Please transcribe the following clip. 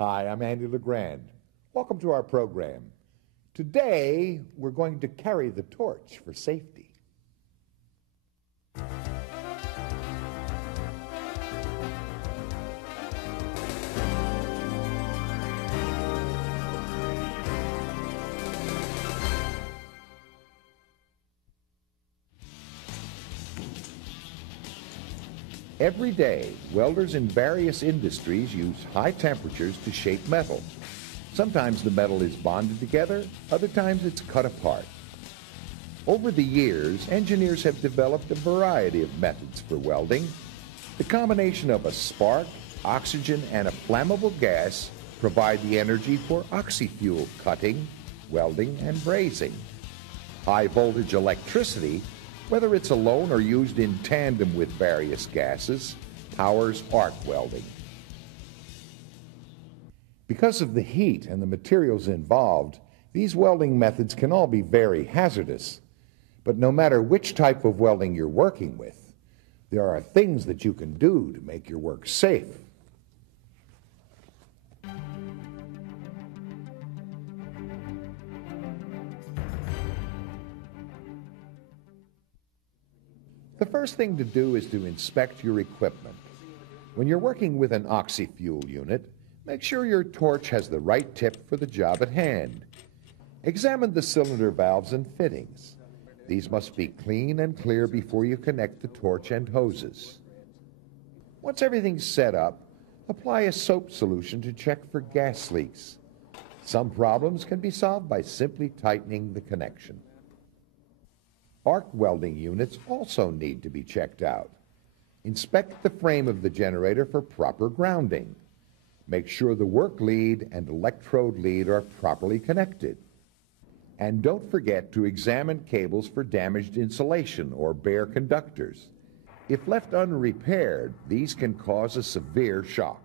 Hi, I'm Andy LeGrand. Welcome to our program. Today, we're going to carry the torch for safety. Every day, welders in various industries use high temperatures to shape metal. Sometimes the metal is bonded together, other times it's cut apart. Over the years, engineers have developed a variety of methods for welding. The combination of a spark, oxygen, and a flammable gas provide the energy for oxy-fuel cutting, welding, and brazing. High-voltage electricity, whether it's alone or used in tandem with various gases, powers arc welding. Because of the heat and the materials involved, these welding methods can all be very hazardous. But no matter which type of welding you're working with, there are things that you can do to make your work safe. The first thing to do is to inspect your equipment. When you're working with an oxy-fuel unit, make sure your torch has the right tip for the job at hand. Examine the cylinder valves and fittings. These must be clean and clear before you connect the torch and hoses. Once everything's set up, apply a soap solution to check for gas leaks. Some problems can be solved by simply tightening the connection. Arc welding units also need to be checked out. Inspect the frame of the generator for proper grounding. Make sure the work lead and electrode lead are properly connected. And don't forget to examine cables for damaged insulation or bare conductors. If left unrepaired, these can cause a severe shock.